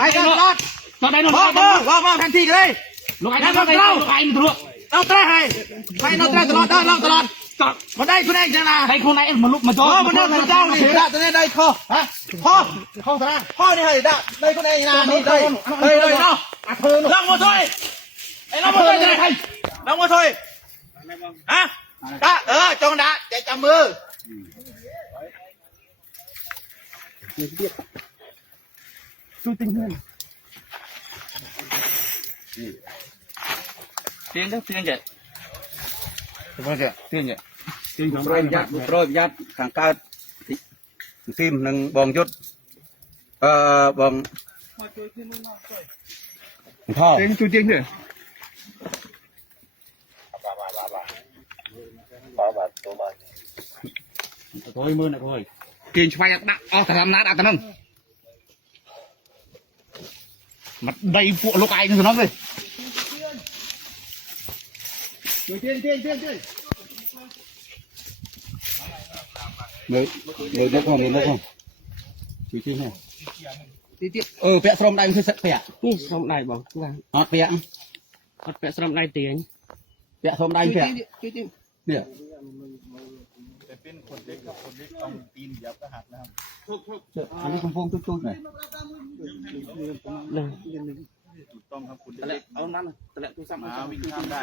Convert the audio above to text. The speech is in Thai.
ไปกันรอดว่าทันทีเลยลูกไอ้นั่นลูกไอ้มันทะลุเอาตราให้ไปเอาตราตลอดได้เราตลอดมาได้คุณไอ้จังนะให้คุณไอ้มันลุกมาโจ้มันเดินเจ้านี่ได้ตัวนี้ได้ข้อฮะข้อซะข้อนี่ให้ได้คุณไอ้นะนี่ได้เลยเนาะลองมาช่วยไอ้ลองมาช่วยจะได้ใครลองมาช่วยฮะจงดาใจจำมือสู้จริงเลยtiếng đó tiếng vậy tiếng vậy tiếngของโปรยยัดข้างก้าวทีมหนึ่งบองยุดบองท่อtiếng tiếng thôi thôi mưa này thôi tiếng phai đặt thằng làm nát đặt thằng mặt đầy phụ lục ai nó rồi người nước không chú chi này vẽ from đây sẽ vẽ from này bảo ọt vẽ from này tiền vẽ from đây vẽ nèเป็นคนเล็กกับคนเล็กต้องตีนยับกระหักนะครับ อันนี้คุณพงตุ้ยๆหน่อย ถูกต้องครับคุณเล็ก เอานั่นแต่ละตัวซ้ำ มาวิ่งข้ามได้